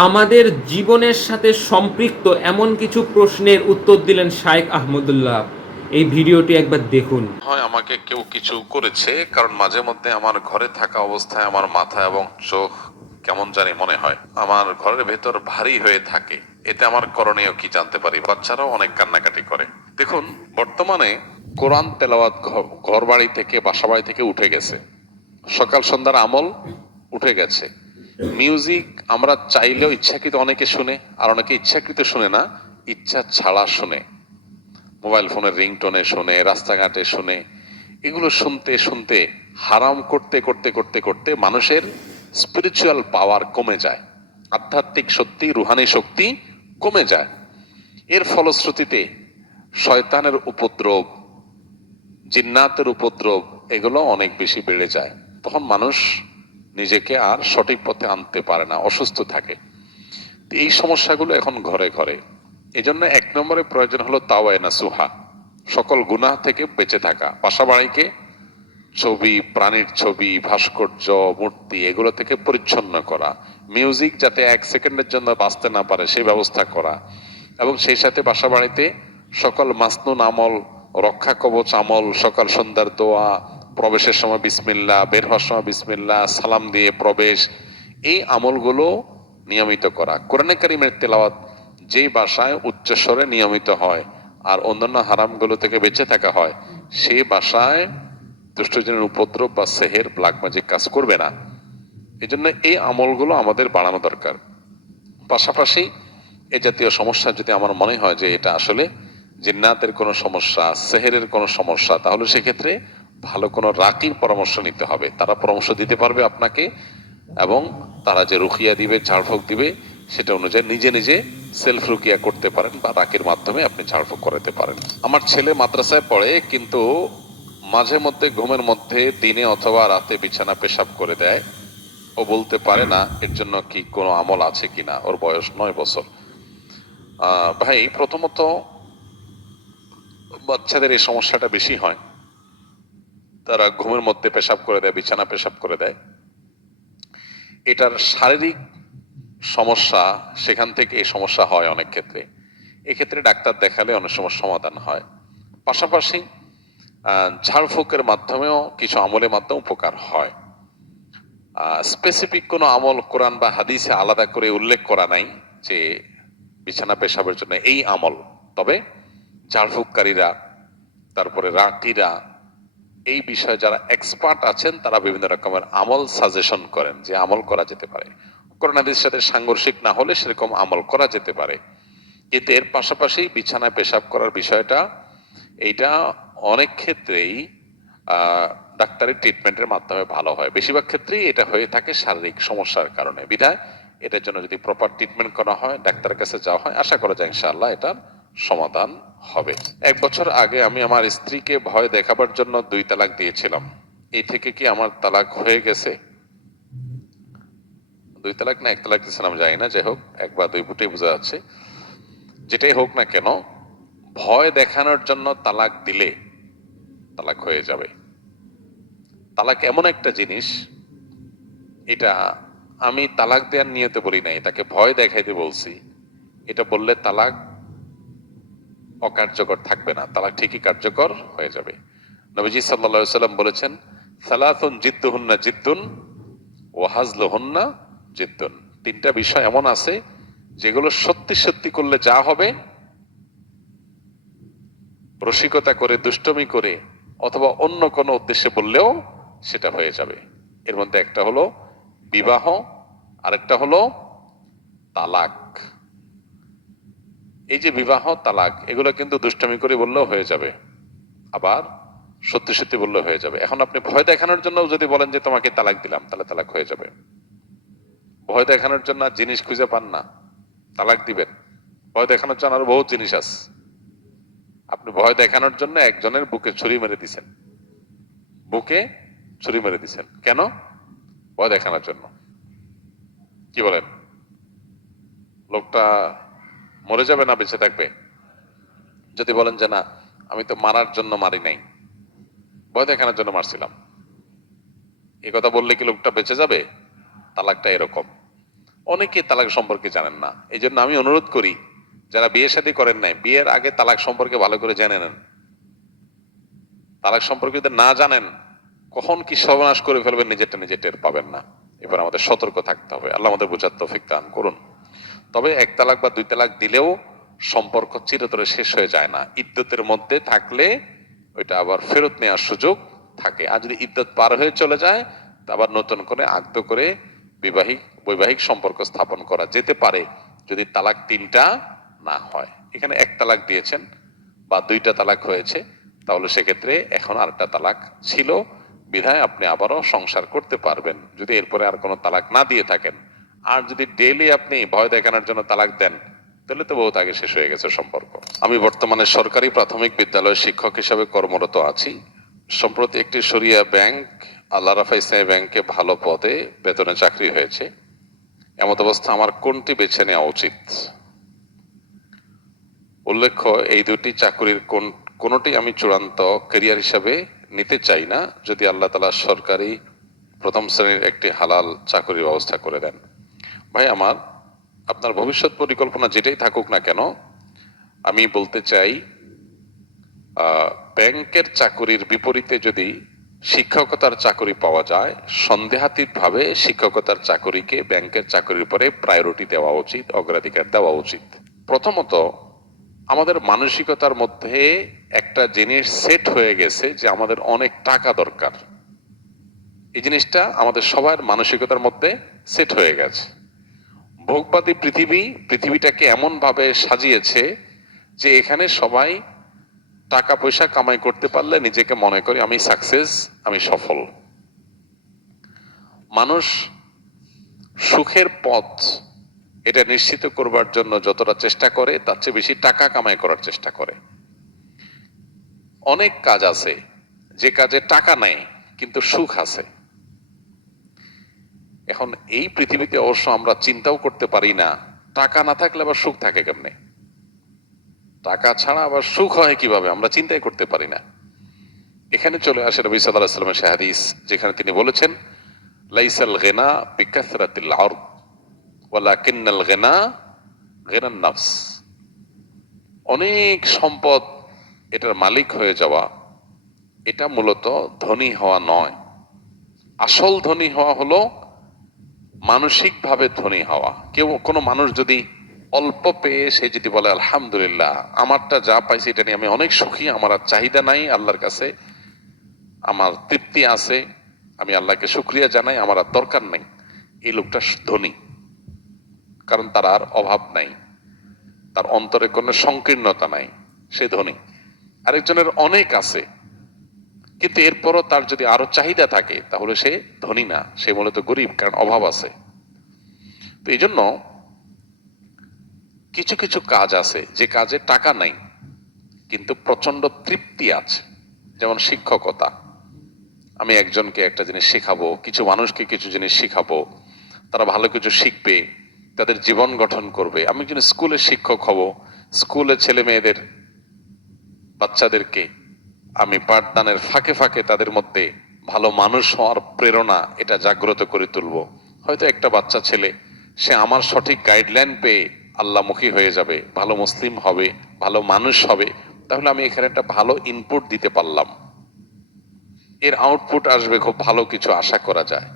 আমাদের জীবনের সাথে সম্পৃক্ত এমন কিছু প্রশ্নের উত্তর দিলেন শাইখ আহমদুল্লাহ। এই ভিডিওটি একবার দেখুন। হয় আমাকে কেউ কিছু করেছে, কারণ মাঝে মধ্যে আমার ঘরে থাকা অবস্থায় আমার মাথা এবং চোখ কেমন জানি মনে হয়, আমার ঘরের ভেতর ভারী হয়ে থাকে। এতে আমার করণীয় কি জানতে পারি? বাচ্চারাও অনেক কান্নাকাটি করে। দেখুন, বর্তমানে কোরআন তেলাওয়াত ঘর বাড়ি থেকে, বাসা বাড়ি থেকে উঠে গেছে। সকাল সন্ধ্যার আমল উঠে গেছে। মিউজিক আমরা চাইলেও ইচ্ছাকৃত অনেকে শুনে, আর অনেকে ইচ্ছাকৃত শুনে না, ইচ্ছা ছাড়া শুনে। মোবাইল ফোনের রিংটোনে শুনে, রাস্তাঘাটে শুনে। এগুলো শুনতে শুনতে হারাম করতে করতে করতে করতে মানুষের স্পিরিচুয়াল পাওয়ার কমে যায়, আধ্যাত্মিক শক্তি, রুহানি শক্তি কমে যায়। এর ফলশ্রুতিতে শয়তানের উপদ্রব, জিন্নাতের উপদ্রব, এগুলো অনেক বেশি বেড়ে যায়। তখন মানুষ নিজেকে আর সঠিক পথে আনতে পারে না, অসুস্থ থাকে। এই সমস্যাগুলো এখন ঘরে ঘরে। এই জন্য এক নম্বরে প্রয়োজন হলো তাওয়ায়ে নাসুহা, সকল গুনাহ থেকে বেঁচে থাকা। বাসা বাড়িকে ছবি, প্রাণীর ছবি, ভাস্কর্য, মূর্তি, এগুলো থেকে পরিচ্ছন্ন করা। মিউজিক যাতে এক সেকেন্ডের জন্য বাঁচতে না পারে সেই ব্যবস্থা করা। এবং সেই সাথে বাসা বাড়িতে সকল মাসনুন আমল, রক্ষা কবচ আমল, সকাল সন্ধ্যার দোয়া, প্রবেশের সময় বিসমিল্লাহ, বের হওয়ার সময় বিসমিল্লাহ, সালাম দিয়ে প্রবেশ, এই আমলগুলো নিয়মিত করা। কোরআনে কারিমের তেলাওয়াত যেই বাসায় উচ্চস্বরে নিয়মিত হয় আর অন্যান্য হারামগুলো থেকে বেঁচে থাকা হয়, সেই বাসায় দুষ্টজনের উপদ্রব বা সেহের, ব্ল্যাক ম্যাজিক কাজ করবে না। এই জন্য এই আমলগুলো আমাদের বাড়ানো দরকার। পাশাপাশি এ জাতীয় সমস্যা যদি আমার মনে হয় যে এটা আসলে জিন্নাতের কোনো সমস্যা, সেহেরের কোনো সমস্যা, তাহলে সেক্ষেত্রে ভালো কোনো রাকির পরামর্শ নিতে হবে। তারা পরামর্শ দিতে পারবে আপনাকে, এবং তারা যে রুকিয়া দিবে, ঝাড়ফুঁক দিবে, সেটা অনুযায়ী নিজে নিজে সেলফ রুকিয়া করতে পারেন বা রাকির মাধ্যমে আপনি ঝাড়ফুঁক করাতে পারেন। আমার ছেলে মাদ্রাসায় পড়ে, কিন্তু মাঝে মধ্যে ঘুমের মধ্যে দিনে অথবা রাতে বিছানা পেশাব করে দেয়। ও বলতে পারে না এর জন্য কি কোনো আমল আছে কিনা। ওর বয়স 9 বছর। ভাই, প্রথমত বাচ্চাদের এই সমস্যাটা বেশি হয়, তারা ঘুমের মধ্যে পেশাব করে দেয়, বিছানা পেশাব করে দেয়। এটার শারীরিক সমস্যা, সেখান থেকে এই সমস্যা হয় অনেক ক্ষেত্রে। এক্ষেত্রে ডাক্তার দেখালে অনেক সময় সমাধান হয়। পাশাপাশি ঝাড়ফুঁকের মাধ্যমেও কিছু আমলের মাধ্যমে উপকার হয়। স্পেসিফিক কোনো আমল কোরআন বা হাদিসে আলাদা করে উল্লেখ করা নাই যে বিছানা পেশাবের জন্য এই আমল। তবে ঝাড়ফুঁককারীরা, তারপরে রাকিরা, এই বিষয়ে যারা এক্সপার্ট আছেন, তারা বিভিন্ন রকমের আমল সাজেশন করেন যে আমল করা যেতে পারে। কোরআন হাদিসের সাথে সাংঘর্ষিক না হলে সেরকম আমল করা যেতে পারে। কিন্তু এর পাশাপাশি বিছানায় পেশাব করার বিষয়টা, এইটা অনেক ক্ষেত্রেই ডাক্তারি ট্রিটমেন্টের মাধ্যমে ভালো হয়। বেশিরভাগ ক্ষেত্রেই এটা হয়ে থাকে শারীরিক সমস্যার কারণে। বিধায় এটার জন্য যদি প্রপার ট্রিটমেন্ট করা হয়, ডাক্তারের কাছে যাওয়া হয়, আশা করা যায় ইনশাআল্লাহ এটার সমাধান হবে। 1 বছর আগে আমি আমার স্ত্রীকে ভয় দেখাবার জন্য 2 তালাক দিয়েছিলাম। এই থেকে কি আমার তালাক হয়ে গেছে? 2 তালাক না 1 তালাক দিয়েছিলাম জানি না, যাই হোক 1 বা 2 ফুটেই বোঝা যাচ্ছে। যেটাই হোক না কেন, ভয় দেখানোর জন্য তালাক দিলে তালাক হয়ে যাবে। তালাক এমন একটা জিনিস, এটা আমি তালাক দেওয়ার নিয়তে বলি নাই, তাকে ভয় দেখাইতে বলছি। এটা বললে তালাক অকার্যকর থাকবে না, তালাক ঠিকই কার্যকর হয়ে যাবে। নবীজি সাল্লাল্লাহু আলাইহি সাল্লাম বলেছেন, সালাতুন জিদ্দুহুন্না জিদ্দুন ওয়া হাজলুহুন্না জিদ্দুন। 3টা বিষয় এমন আছে যেগুলো সত্যি সত্যি করলে যা হবে, রসিকতা করে, দুষ্টমি করে, অথবা অন্য কোনো উদ্দেশ্যে বললেও সেটা হয়ে যাবে। এর মধ্যে একটা হলো বিবাহ, আরেকটা হলো তালাক। এই যে বিবাহ, তালাক, এগুলো কিন্তু দুষ্টমি করে বললেও হয়ে যাবে, আবার সত্যি সত্যি বললেও হয়ে যাবে। এখন আপনি ভয় দেখানোর জন্য যদি বলেন যে তোমাকে তালাক দিলাম, তাহলে তালাক হয়ে যাবে। ভয় দেখানোর জন্য জিনিস খুঁজে পান না, তালাক দিবেন। ভয় দেখানোর জন্য আরো বহুত জিনিস আছে। আপনি ভয় দেখানোর জন্য একজনের বুকে ছুরি মেরে দিছেন, বুকে ছুরি মেরে দিছেন কেন? ভয় দেখানোর জন্য। কি বলেন? লোকটা মরে যাবে না বেঁচে থাকবে? যদি বলেন যে না, আমি তো মারার জন্য মারি নাই, ভয় দেখানোর জন্য মারছিলাম, এই কথা বললে কি লোকটা বেঁচে যাবে? তালাকটা এরকম। অনেকে তালাক সম্পর্কে জানেন না। এই জন্য আমি অনুরোধ করি, যারা বিয়ে শাদী করেন নাই, বিয়ের আগে তালাক সম্পর্কে ভালো করে জেনে নেন। তালাক সম্পর্কে যদি না জানেন, কখন কি সর্বনাশ করে ফেলবেন নিজেরটা নিজে টের পাবেন না। এবার আমাদের সতর্ক থাকতে হবে। আল্লাহ আমাদের বোঝার তৌফিক দান করুন। তবে এক তালাক বা দুই তালাক দিলেও সম্পর্ক চিরতরে শেষ হয়ে যায় না। ইদ্যতের মধ্যে থাকলে ওইটা আবার ফেরত নেওয়ার সুযোগ থাকে। আর যদি ইদ্যত পার হয়ে চলে যায়, তা আবার নতুন করে আগ্ধ করে বৈবাহিক সম্পর্ক স্থাপন করা যেতে পারে, যদি তালাক তিনটা না হয়। এখানে এক তালাক দিয়েছেন বা দুইটা তালাক হয়েছে, তাহলে সেক্ষেত্রে এখন আরেকটা তালাক ছিল বিধায় আপনি আবারও সংসার করতে পারবেন, যদি এরপরে আর কোনো তালাক না দিয়ে থাকেন। আর যদি ডেইলি আপনি ভয় দেখানোর জন্য তালাক দেন, তাহলে তো বহুত আগে শেষ হয়ে গেছে সম্পর্ক। আমি বর্তমানে সরকারি প্রাথমিক বিদ্যালয়ের শিক্ষক হিসাবে কর্মরত আছি। সম্প্রতি একটি শরিয়া ব্যাংক, আল্লাহ রাফা ইসলামী ব্যাংকে ভালো পদে বেতনে চাকরি হয়েছে। এমত অবস্থা আমার কোনটি বেছে নেওয়া উচিত? উল্লেখ্য, এই দুটি চাকরির কোনটি আমি চূড়ান্ত ক্যারিয়ার হিসাবে নিতে চাই না, যদি আল্লাহ তাআলা সরকারি প্রথম শ্রেণীর একটি হালাল চাকরির ব্যবস্থা করে দেন। ভাই আমার, আপনার ভবিষ্যৎ পরিকল্পনা যেটাই থাকুক না কেন, আমি বলতে চাই ব্যাংকের চাকরির বিপরীতে যদি শিক্ষকতার চাকরি পাওয়া যায়, সন্দেহাতীতভাবে শিক্ষকতার চাকরিকে ব্যাংকের চাকরির উপরে প্রায়োরিটি দেওয়া উচিত, অগ্রাধিকার দেওয়া উচিত। প্রথমত, আমাদের মানসিকতার মধ্যে একটা জিনিস সেট হয়ে গেছে যে আমাদের অনেক টাকা দরকার। এই জিনিসটা আমাদের সবার মানসিকতার মধ্যে সেট হয়ে গেছে। ভোগবাদী পৃথিবীটাকে এমন ভাবে সাজিয়েছে যে এখানে সবাই টাকা পয়সা কামাই করতে পারলে নিজেকে মনে করে আমি সাকসেস, আমি সফল। মানুষ সুখের পথ এটা নিশ্চিত করবার জন্য যতটা চেষ্টা করে, তার চেয়ে বেশি টাকা কামাই করার চেষ্টা করে। অনেক কাজ আছে যে কাজে টাকা নেই কিন্তু সুখ আছে। এখন এই পৃথিবীতে অবশ্য আমরা চিন্তাও করতে পারি না, টাকা না থাকলে আবার সুখ থাকে কেমনে, টাকা ছাড়া আবার সুখ হয় কিভাবে, আমরা চিন্তাই করতে পারি না। এখানে চলে আসে নবী সাল্লাল্লাহু আলাইহি ওয়াসাল্লামের হাদিস, যেখানে তিনি বলেছেন, লাইসাল গিনা বিকাসরাতিল আরদ ওয়ালাকিন্নাল গিনা গিনান নাফস। অনেক সম্পদ, এটার মালিক হয়ে যাওয়া, এটা মূলত ধনী হওয়া নয়। আসল ধনী হওয়া হলো মানসিকভাবে ধনী হওয়া। কোনো মানুষ যদি অল্প পেয়ে সে যদি বলে আলহামদুলিল্লাহ, আমারটা যা পাইছি এটা নিয়ে আমি অনেক সুখী, আমার আর চাহিদা নাই আল্লাহর কাছে, আমার তৃপ্তি আছে, আমি আল্লাহকে শুকরিয়া জানাই, আমার আর দরকার নেই, এই লোকটা ধনী। কারণ তার আর অভাব নাই, তার অন্তরে কোনো সংকীর্ণতা নাই, সে ধনী। আরেকজনের অনেক আছে কিন্তু এরপরও তার যদি আরো চাহিদা থাকে, তাহলে সে ধনী না, সে মূলত গরিব, কারণ অভাব আছে। তো এই জন্য কিছু কিছু কাজ আছে যে কাজে টাকা নাই কিন্তু প্রচন্ড তৃপ্তি আছে। যেমন শিক্ষকতা, আমি একজনকে একটা জিনিস শেখাবো, কিছু মানুষকে কিছু জিনিস শিখাবো, তারা ভালো কিছু শিখবে, তাদের জীবন গঠন করবে। আমি একজন স্কুলের শিক্ষক হব, স্কুলের ছেলে মেয়েদের, বাচ্চাদেরকে আমি পাঠদানের ফাঁকে ফাঁকে তাদের মধ্যে ভালো মানুষ হওয়ার প্রেরণা এটা জাগ্রত করে তুলব। হয়তো একটা বাচ্চা ছেলে, সে আমার সঠিক গাইডলাইন পেয়ে আল্লাহমুখী হয়ে যাবে, ভালো মুসলিম হবে, ভালো মানুষ হবে, তাহলে আমি এখানে একটা ভালো ইনপুট দিতে পারলাম, এর আউটপুট আসবে, খুব ভালো কিছু আশা করা যায়।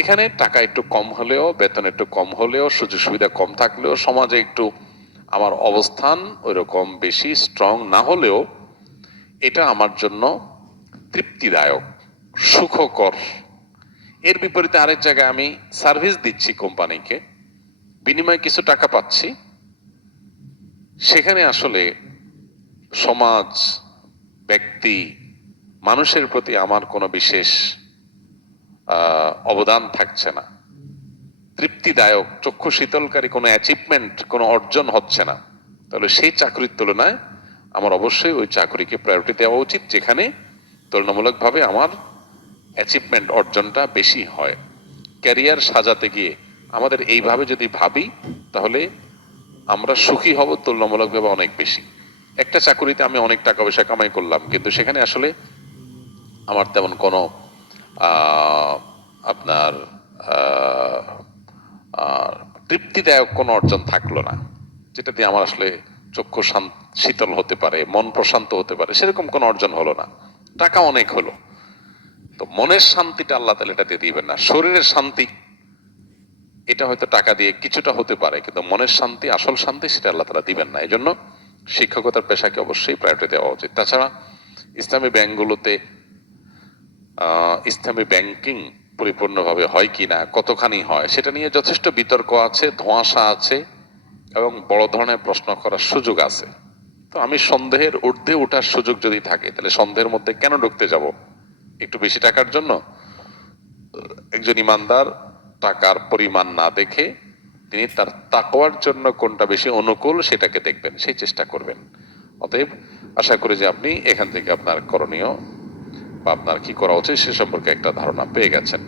এখানে টাকা একটু কম হলেও, বেতন একটু কম হলেও, সুযোগ সুবিধা কম থাকলেও, সমাজে একটু আমার অবস্থান ওইরকম বেশি স্ট্রং না হলেও, এটা আমার জন্য তৃপ্তিদায়ক, সুখকর। এর বিপরীতে আরেক জায়গায় আমি সার্ভিস দিচ্ছি কোম্পানিকে, বিনিময়ে কিছু টাকা পাচ্ছি, সেখানে আসলে সমাজ, ব্যক্তি, মানুষের প্রতি আমার কোনো বিশেষ অবদান থাকছে না, তৃপ্তিদায়ক, চক্ষু শীতলকারী কোনো অ্যাচিভমেন্ট, কোনো অর্জন হচ্ছে না। তাহলে সেই চাকরির তুলনায় আমার অবশ্যই ওই চাকরিকে প্রায়োরিটি দেওয়া উচিত যেখানে তুলনামূলকভাবে আমার অ্যাচিভমেন্ট, অর্জনটা বেশি হয়। ক্যারিয়ার সাজাতে গিয়ে আমাদের এইভাবে যদি ভাবি, তাহলে আমরা সুখী হব তুলনামূলকভাবে অনেক বেশি। একটা চাকরিতে আমি অনেক টাকা পয়সা কামাই করলাম কিন্তু সেখানে আসলে আমার তেমন কোনো আপনার তৃপ্তিদায়ক কোনো অর্জন থাকলো না, যেটা দিয়ে আমার আসলে চক্ষু শীতল হতে পারে, মন প্রশান্ত হতে পারে, সেরকম কোনো অর্জন হলো না। টাকা অনেক হলো, তো মনের শান্তিটা আল্লাহ তাআলা এটা দিয়ে দিবেন না। শরীরের শান্তি এটা হয়তো টাকা দিয়ে কিছুটা হতে পারে, কিন্তু মনের শান্তি, আসল শান্তি, সেটা আল্লাহ তাআলা দিবেন না। এই জন্য শিক্ষকতার পেশাকে অবশ্যই প্রায়োরিটি দেওয়া উচিত। তাছাড়া ইসলামী ব্যাংকগুলোতে ইসলামী ব্যাংকিং পরিপূর্ণভাবে হয় কিনা, কতখানি হয়, সেটা নিয়ে যথেষ্ট বিতর্ক আছে, ধোঁয়াশা আছে এবং বড় ধরনের প্রশ্ন করার সুযোগ আছে। তো আমি সন্দেহের ঊর্ধ্বে ওঠার সুযোগ যদি থাকে, তাহলে সন্দেহের মধ্যে কেন ঢুকতে যাব একটু বেশি টাকার জন্য? একজন ইমানদার টাকার পরিমাণ না দেখে তিনি তার তাকওয়ার জন্য কোনটা বেশি অনুকূল সেটাকে দেখবেন, সেই চেষ্টা করবেন। অতএব আশা করি যে আপনি এখান থেকে আপনার করণীয় বা আপনার কি করা উচিত সে সম্পর্কে একটা ধারণা পেয়ে গেছেন।